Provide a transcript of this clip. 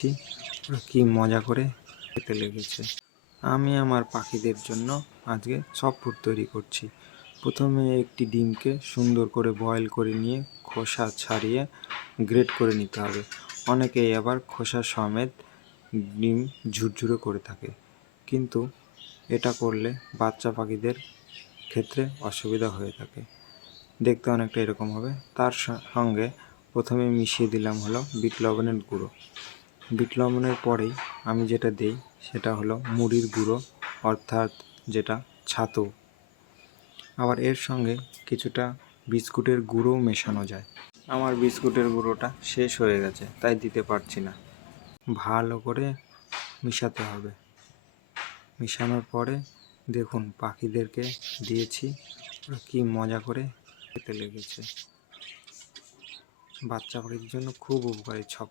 কি মজা করে খেতে লেগেছে। আমি আমার পাখিদের জন্য আজকে সব ফুড তৈরি করছি। প্রথমে একটি ডিমকে সুন্দর করে বয়েল করে নিয়ে খোসা ছাড়িয়ে গ্রেট করে নিতে হবে। অনেকেই আবার খোসা সমেত ডিম ঝুরঝুরে করে থাকে। কিন্তু এটা করলে বাচ্চা পাখিদের ক্ষেত্রে অসুবিধা হয়ে থাকে। দেখতে অনেকটা এরকম হবে। তার সঙ্গে প্রথমে মিশিয়ে দিলাম হলো বিট লবণের গুঁড়ো। বিট লবণের পরেই আমি যেটা দিই সেটা হলো মুড়ির গুঁড়ো, অর্থাৎ যেটা ছাতু। আবার এর সঙ্গে কিছুটা বিস্কুটের গুঁড়োও মেশানো যায়। আমার বিস্কুটের গুঁড়োটা শেষ হয়ে গেছে, তাই দিতে পারছি না। ভালো করে মিশাতে হবে। মিশানোর পরে দেখুন পাখিদেরকে দিয়েছি, ওরা কি মজা করে খেতে লেগেছে। বাচ্চা পাখিদের জন্য খুব উপকারী সব